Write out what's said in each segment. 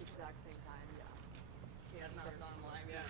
Exact same time, yeah. Yeah, not online, yeah.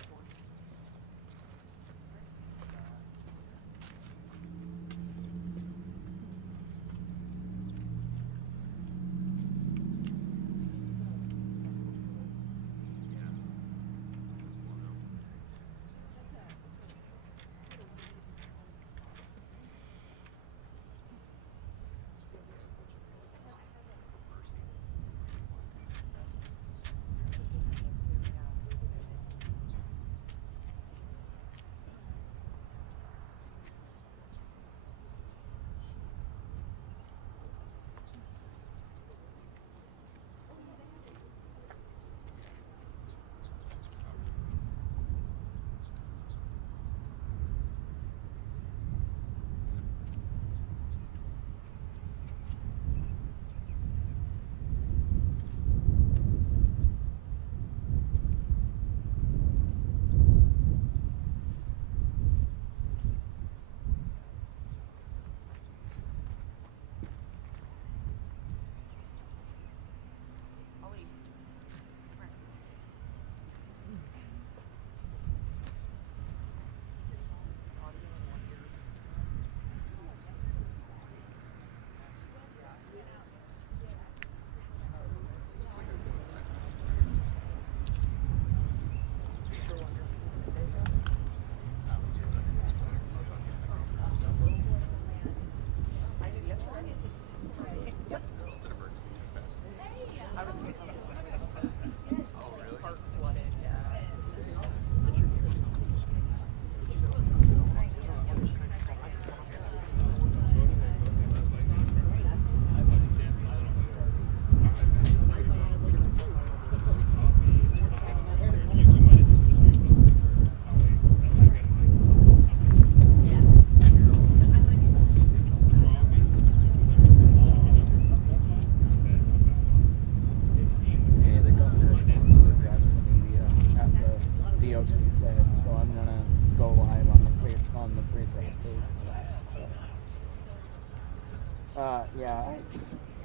Yeah,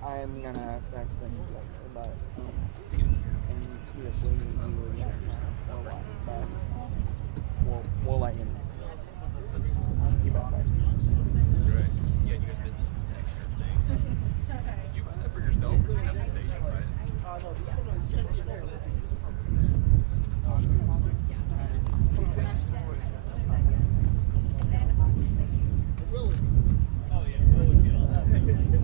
I'm gonna text them later, but and see if we need you yet or what, but we'll let you know. You bet, bye. Right. Yeah, you got this extra thing. Did you buy that for yourself? Or you have the station, right? No, this one is just there. Exactly. Really? Oh, yeah. Really good.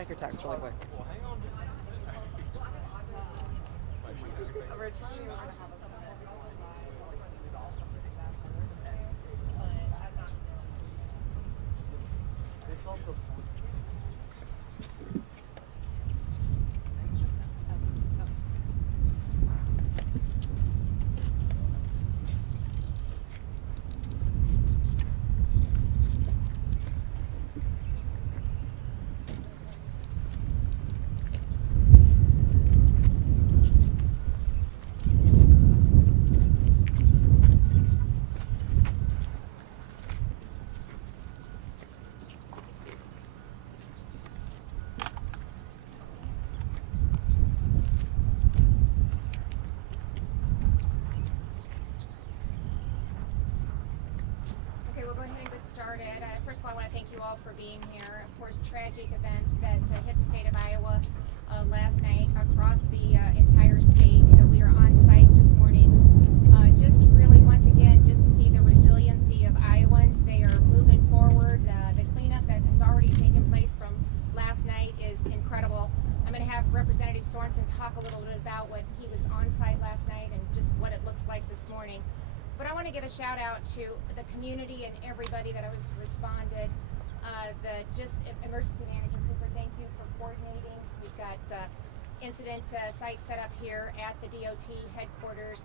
check your text really quick. Well, hang on just Originally, we were gonna have some. Okay, we'll go ahead and get started. First of all, I want to thank you all for being here. Of course, tragic events that hit the state of Iowa last night across the entire state. We are on site this morning. Just really, once again, just to see the resiliency of Iowans. They are moving forward. The cleanup that has already taken place from last night is incredible. I'm going to have Representative Sorensen talk a little bit about what he was on site last night and just what it looks like this morning. But I want to give a shout out to the community and everybody that has responded. The emergency manager, Cooper, thank you for coordinating. We've got incident site set up here at the DOT headquarters.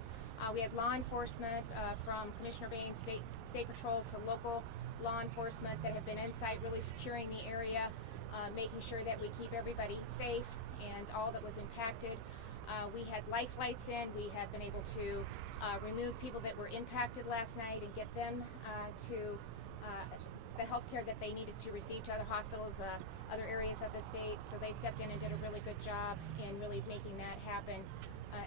We had law enforcement from Commissioner Bain's State Patrol to local law enforcement that have been inside really securing the area, making sure that we keep everybody safe and all that was impacted. We had life flights in. We have been able to remove people that were impacted last night and get them to the health care that they needed to receive to other hospitals, other areas of the state. So they stepped in and did a really good job in really making that happen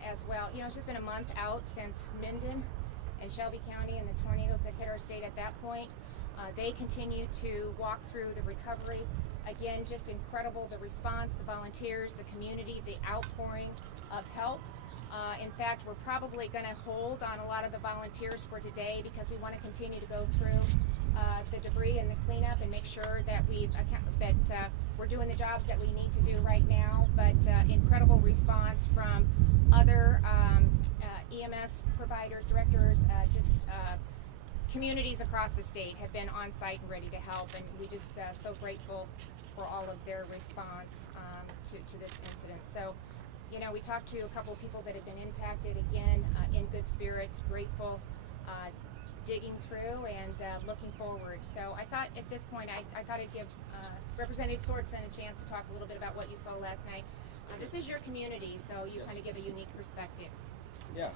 as well. You know, it's just been a month out since Minden and Shelby County and the tornadoes that hit our state at that point. They continue to walk through the recovery. Again, just incredible, the response, the volunteers, the community, the outpouring of help. In fact, we're probably going to hold on a lot of the volunteers for today because we want to continue to go through the debris and the cleanup and make sure that we're doing the jobs that we need to do right now. But incredible response from other EMS providers, directors, communities across the state have been on site and ready to help, and we just so grateful for all of their response to this incident. So, you know, we talked to a couple of people that have been impacted, again, in good spirits, grateful, digging through and looking forward. So I thought at this point, I thought I'd give Representative Sorensen a chance to talk a little bit about what you saw last night. This is your community, so you kind of give a unique perspective. Yeah,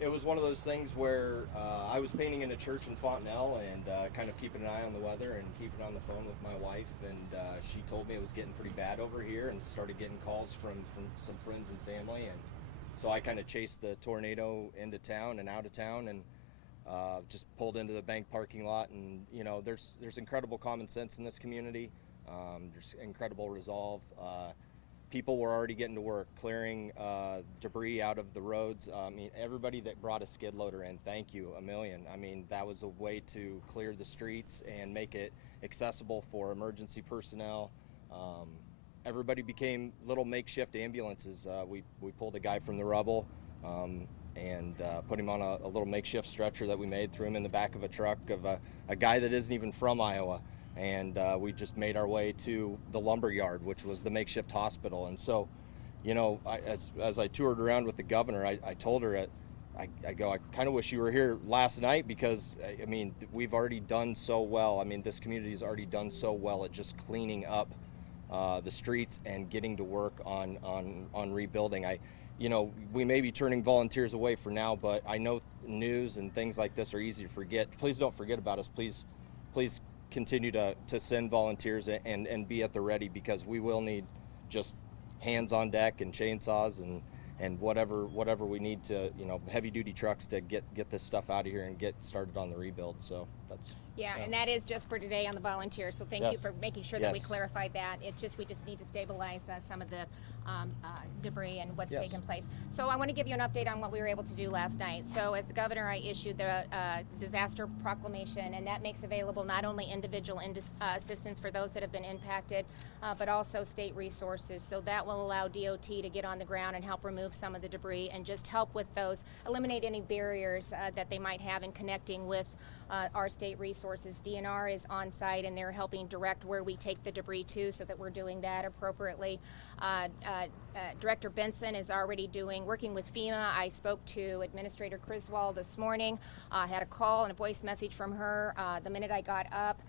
it was one of those things where I was painting in a church in Fontenelle and kind of keeping an eye on the weather and keeping on the phone with my wife, and she told me it was getting pretty bad over here and started getting calls from some friends and family, and so I kind of chased the tornado into town and out of town and just pulled into the bank parking lot. And you know, there's incredible common sense in this community. There's incredible resolve. People were already getting to work clearing debris out of the roads. I mean, everybody that brought a skid loader in, thank you a million. I mean, that was a way to clear the streets and make it accessible for emergency personnel. Everybody became little makeshift ambulances. We pulled a guy from the rubble and put him on a little makeshift stretcher that we made, threw him in the back of a truck of a guy that isn't even from Iowa. And we just made our way to the lumber yard, which was the makeshift hospital. And so, you know, as I toured around with the governor, I told her, I kind of wish you were here last night because, I mean, we've already done so well. I mean, this community has already done so well at just cleaning up the streets and getting to work on rebuilding. You know, we may be turning volunteers away for now, but I know news and things like this are easy to forget. Please don't forget about us. Please continue to send volunteers and be at the ready, because we will need just hands on deck and chainsaws and whatever we need to, you know, heavy duty trucks to get this stuff out of here and get started on the rebuild. So that's and that is just for today on the volunteers. So thank you for making sure that we clarified that. We just need to stabilize some of the debris today and what's Yes. taken place. So I want to give you an update on what we were able to do last night. So as the governor, I issued the disaster proclamation, and that makes available not only individual assistance for those that have been impacted, but also state resources. So that will allow DOT to get on the ground and help remove some of the debris and just help with those, eliminate any barriers that they might have in connecting with our state resources. DNR is on site and they're helping direct where we take the debris to so that we're doing that appropriately. Director Benson is already working with FEMA. I spoke to Administrator Criswell this morning. Had a call and a voice message from her the minute I got up.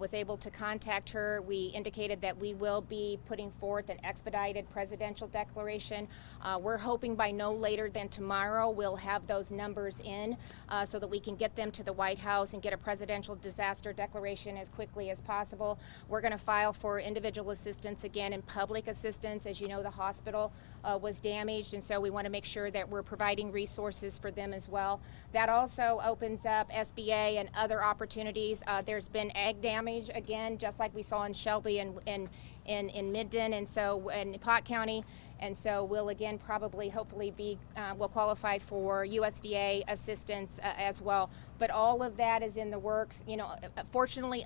Was able to contact her. We indicated that we will be putting forth an expedited presidential declaration. We're hoping by no later than tomorrow we'll have those numbers in so that we can get them to the White House and get a presidential disaster declaration as quickly as possible. We're going to file for individual assistance again and public assistance. As you know, the hospital was damaged, and so we want to make sure that we're providing resources for them as well. That also opens up SBA and other opportunities. There's been ag damage again, just like we saw in Shelby and in Midden, and so in Pot County. And so we'll again probably, hopefully we'll qualify for USDA assistance as well. But all of that is in the works. You know,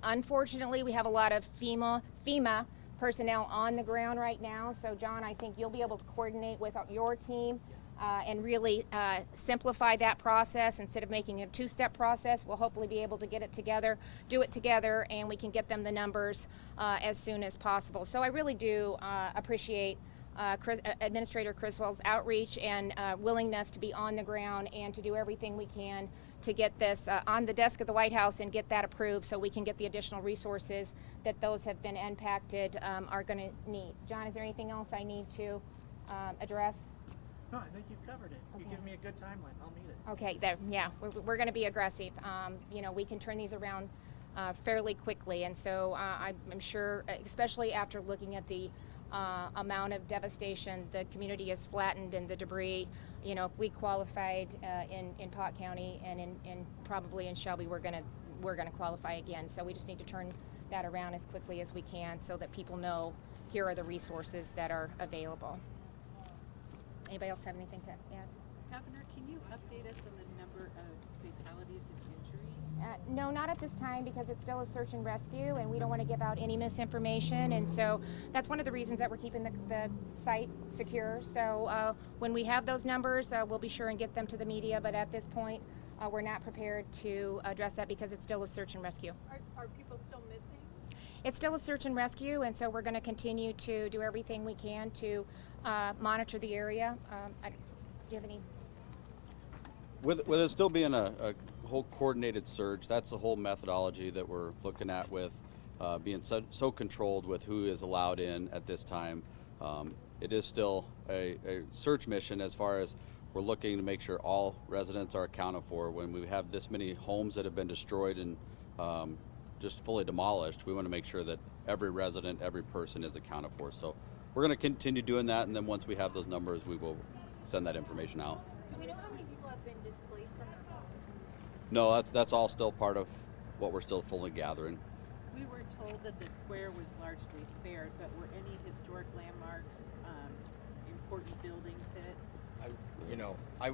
unfortunately, we have a lot of FEMA personnel on the ground right now. So John, I think you'll be able to coordinate with your team and really simplify that process. Instead of making a two-step process, we'll hopefully be able to do it together, and we can get them the numbers as soon as possible. So I really do appreciate Administrator Criswell's outreach and willingness to be on the ground and to do everything we can to get this on the desk of the White House and get that approved so we can get the additional resources that those have been impacted are going to need. John, is there anything else I need to address? No, I think you've covered it. Okay. You give me a good timeline. I'll meet it. Okay, yeah, we're going to be aggressive. You know, we can turn these around fairly quickly, and so I'm sure, especially after looking at the amount of devastation the community has flattened and the debris. You know, if we qualified in Pot County and in probably in Shelby, we're gonna qualify again. So we just need to turn that around as quickly as we can so that people know here are the resources that are available. Anybody else have anything to add? Governor, can you update us on the number of fatalities and injuries? No, not at this time, because it's still a search and rescue and we don't want to give out any misinformation, and so that's one of the reasons that we're keeping the site secure. So when we have those numbers, we'll be sure and get them to the media, but at this point we're not prepared to address that because it's still a search and rescue. Are people still missing? It's still a search and rescue, and so we're going to continue to do everything we can to monitor the area. Do you have any? With it still being a whole coordinated search, that's the whole methodology that we're looking at with being so controlled with who is allowed in at this time. It is still a search mission as far as we're looking to make sure all residents are accounted for. When we have this many homes that have been destroyed and just fully demolished, we want to make sure that every resident, every person is accounted for. So we're going to continue doing that, and then once we have those numbers, we will send that information out. Do we know how many people have been displaced from their homes? No, that's all still part of what we're still fully gathering. We were told that the square was largely spared, but were any historic landmarks, important buildings hit? I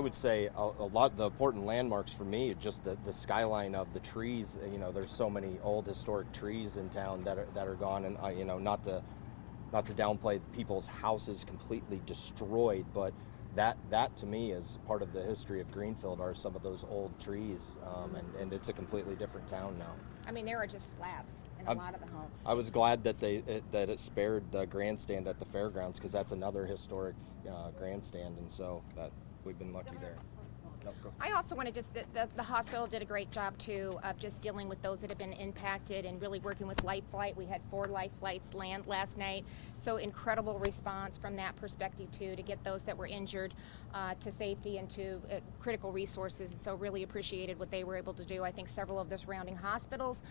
would say a lot of the important landmarks for me, just the skyline of the trees. You know, there's so many old historic trees in town that are gone, and not to downplay people's houses completely destroyed, but that to me is part of the history of Greenfield, are some of those old trees, and it's a completely different town now. I mean, there are just slabs in a lot of the homes. I was glad that it spared the grandstand at the fairgrounds, because that's another historic grandstand, and so that we've been lucky there. I also want to the hospital did a great job too of just dealing with those that have been impacted and really working with Life Flight. We had 4 Life Flights land last night, so incredible response from that perspective too, to get those that were injured to safety and to critical resources, and so really appreciated what they were able to do. I think several of the surrounding hospitals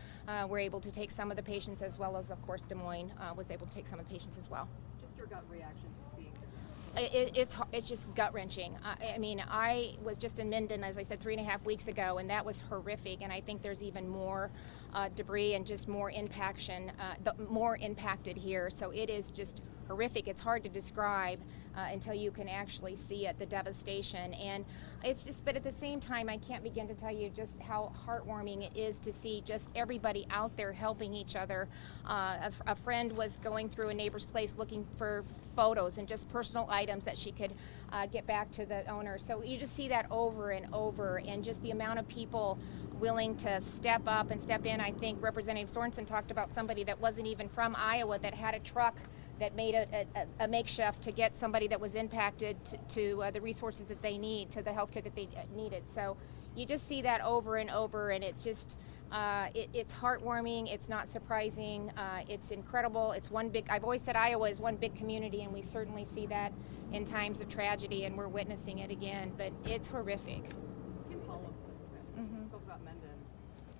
were able to take some of the patients, as well as, of course, Des Moines was able to take some of the patients as well. Just your gut reaction to seeing It's just gut-wrenching. I mean, I was just in Minden, as I said, 3.5 weeks ago, and that was horrific, and I think there's even more debris and just more more impacted here, so it is just horrific. It's hard to describe until you can actually see it, the devastation. And it's just, but at the same time, I can't begin to tell you just how heartwarming it is to see just everybody out there helping each other. A friend was going through a neighbor's place looking for photos and just personal items that she could get back to the owner. So you just see that over and over, and just the amount of people willing to step up and step in. I think Representative Sorensen talked about somebody that wasn't even from Iowa that had a truck that made a makeshift to get somebody that was impacted to the resources that they need, to the healthcare that they needed. So you just see that over and over, and it's just, it's heartwarming, it's not surprising, it's incredible. It's one big, I've always said Iowa is one big community, and we certainly see that in times of tragedy, and we're witnessing it again, but it's horrific. Tim Holland spoke about Mendon,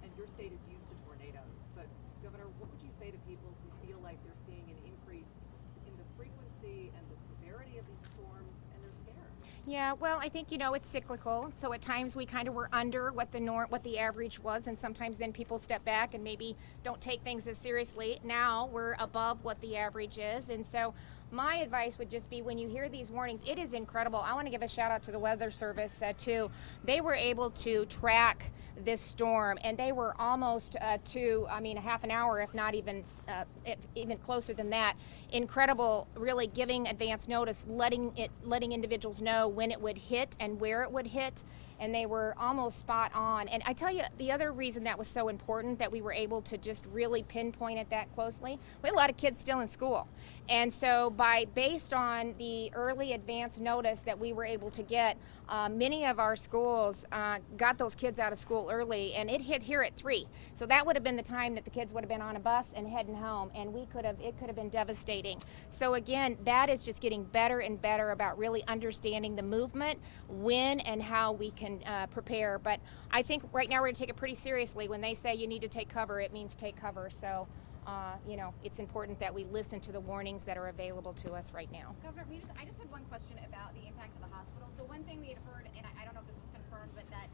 and your state is used to tornadoes, but Governor, what would you say to people who feel like they're seeing an increase in the frequency and the severity of these storms, and they're scared? Yeah, well, I think, you know, it's cyclical. So at times we kind of were under what the average was, and sometimes then people step back and maybe don't take things as seriously. Now we're above what the average is, and so my advice would just be, when you hear these warnings, it is incredible. I want to give a shout out to the Weather Service too. They were able to track this storm, and they were almost to, I mean, a half an hour, if not even closer than that. Incredible, really giving advance notice, letting individuals know when it would hit and where it would hit, and they were almost spot on. And I tell you, the other reason that was so important, that we were able to just really pinpoint it that closely, we had a lot of kids still in school. And so based on the early advance notice that we were able to get, many of our schools got those kids out of school early, and it hit here at 3. So that would have been the time that the kids would have been on a bus and heading home, and it could have been devastating. So again, that is just getting better and better about really understanding the movement, when and how we can prepare. But I think right now we're going to take it pretty seriously. When they say you need to take cover, it means take cover. So you know, it's important that we listen to the warnings that are available to us right now. Governor, I just had one question about the impact of the hospital. So one thing we had heard, and I don't know if this was confirmed, but that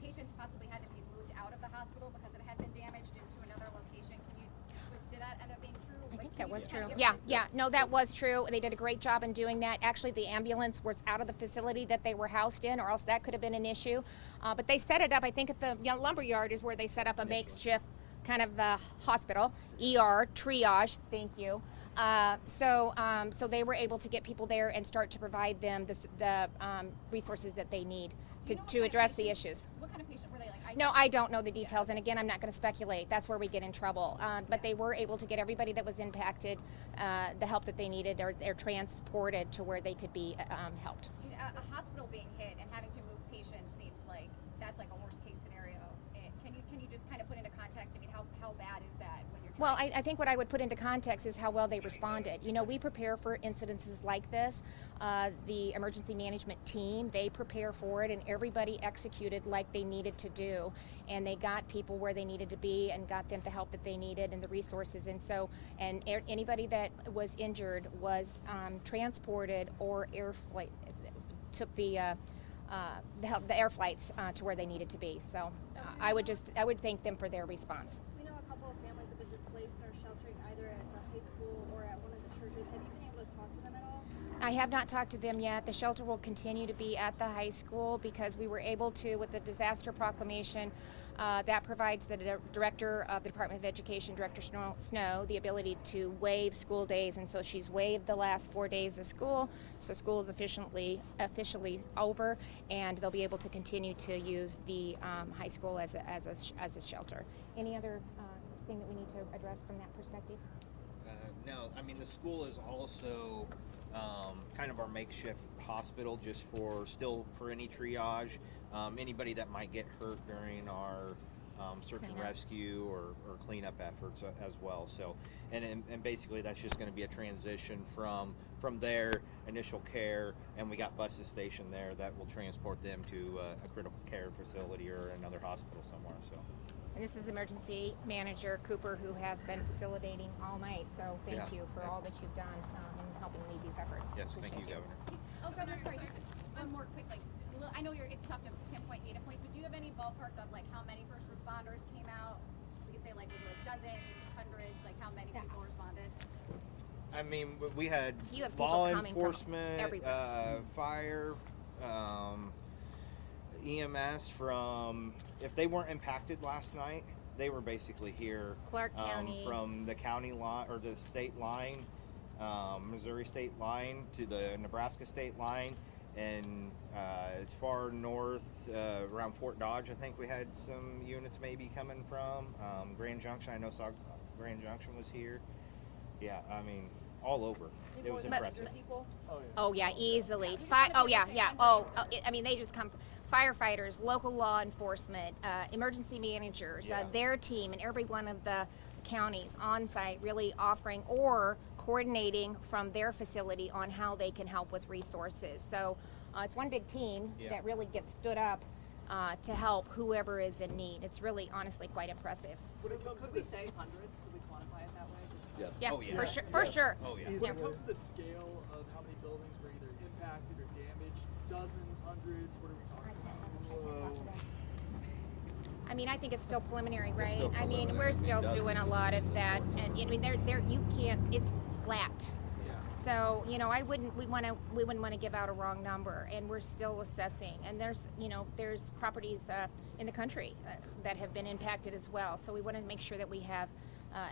patients possibly had to be moved out of the hospital because it had been damaged into another location. Did that end up being true? I think that was true. Yeah, no, that was true. They did a great job in doing that. Actually, the ambulance was out of the facility that they were housed in, or else that could have been an issue. But they set it up, I think at the lumber yard is where they set up a makeshift kind of hospital, ER, triage, thank you. So they were able to get people there and start to provide them the resources that they need to address the issues. What kind of patient were they, like? No, I don't know the details, and again, I'm not going to speculate. That's where we get in trouble. But they were able to get everybody that was impacted the help that they needed, or they're transported to where they could be helped. A hospital being hit and having to move patients seems like that's like a worst case scenario. Can you just kind of put into context? I mean, how bad is that when you're Well, I think what I would put into context is how well they responded. You know, we prepare for incidences like this. The emergency management team, they prepare for it, and everybody executed like they needed to do. And they got people where they needed to be and got them the help that they needed and the resources. And so, anybody that was injured was transported or took the air flights to where they needed to be. So I would thank them for their response. We know a couple of families have been displaced and are sheltering either at the high school or at one of the churches. Have you been able to talk to them at all? I have not talked to them yet. The shelter will continue to be at the high school because we were able to, with the disaster proclamation, that provides the director of the Department of Education, Director Snow, the ability to waive school days, and so she's waived the last 4 days of school. So school is officially over, and they'll be able to continue to use the high school as a shelter. Any other thing that we need to address from that perspective? No, I mean the school is also kind of our makeshift hospital, just for any triage. Anybody that might get hurt during our search and rescue or cleanup efforts as well. So, and basically that's just going to be a transition from their initial care, and we got buses stationed there that will transport them to a critical care facility or another hospital somewhere. So. And this is Emergency Manager Cooper, who has been facilitating all night. So thank you for all that you've done in helping lead these efforts. Yes, thank you, Governor. Oh, Governor, sorry, just one more quick, I know it's tough to pinpoint data points, but do you have any ballpark of like how many first responders came out? We could say like was it dozens, hundreds, like how many people responded? I mean, we had You have people law coming from enforcement, everywhere. fire, EMS from, if they weren't impacted last night, they were basically here. Clark County. From the county line or the state line, Missouri state line to the Nebraska state line. And as far north, around Fort Dodge, I think we had some units maybe coming from. Grand Junction, I know Grand Junction was here. Yeah, I mean, all over. It was impressive. Oh yeah, easily. I mean, they just come. Firefighters, local law enforcement, emergency managers, their team, and every one of the counties on site really offering or coordinating from their facility on how they can help with resources. So it's one big team that really gets stood up to help whoever is in need. It's really, honestly, quite impressive. Could we say hundreds? Could we quantify it that way? Yes. Yeah, Oh, yeah. for sure. For sure. Oh yeah. When it comes to the scale of how many buildings were either impacted or damaged, dozens, hundreds, what are we talking about? I mean, I think it's still preliminary, right? still I mean, preliminary. we're still It does. doing a lot of that, and I mean, you can't. It's flat. So, you know, we wouldn't want to give out a wrong number, and we're still assessing. And there's properties in the country that have been impacted as well. So we want to make sure that we have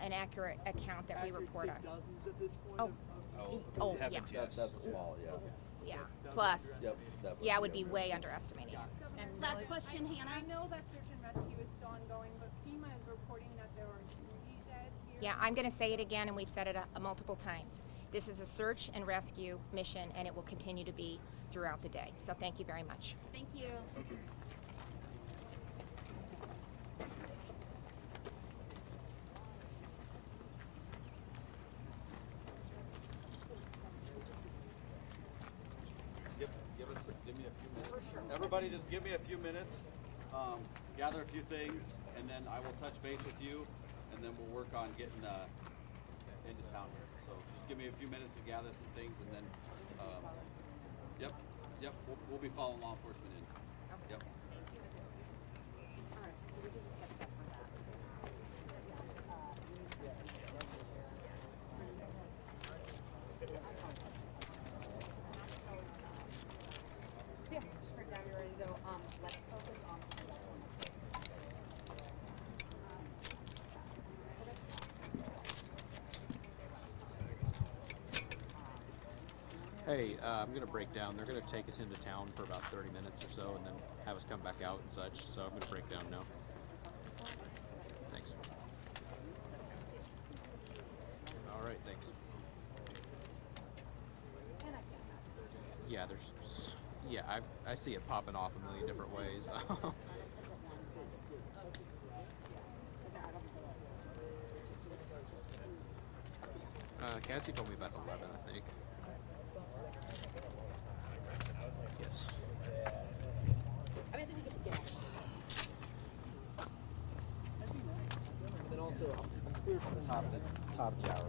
an accurate account that we report on. Dozens at this point. Oh, yeah. That's small, yeah. Yeah. Plus, Yep, definitely. yeah, I would be way underestimating. And Last question, Hannah. I know that search and rescue is still ongoing, but FEMA is reporting that there are 3 dead here. yeah, I'm going to say it again, and we've said it multiple times. This is a search and rescue mission, and it will continue to be throughout the day. So thank you very much. Thank you. Give me a few minutes. Everybody just give me a few minutes, gather a few things, and then I will touch base with you, and then we'll work on getting into town here. So just give me a few minutes to gather some things, and then, we'll be following law enforcement in. Yep. All right, so we can just get set for that. So yeah, just break down, you're ready to go. Let's focus on Hey, I'm going to break down. They're going to take us into town for about 30 minutes or so and then have us come back out and such. So I'm going to break down now. Thanks. All right, thanks. Yeah, I see it popping off a million different ways. Cassie told me about 11, I think. Yes. And then also, I'm clear from the top of the hour.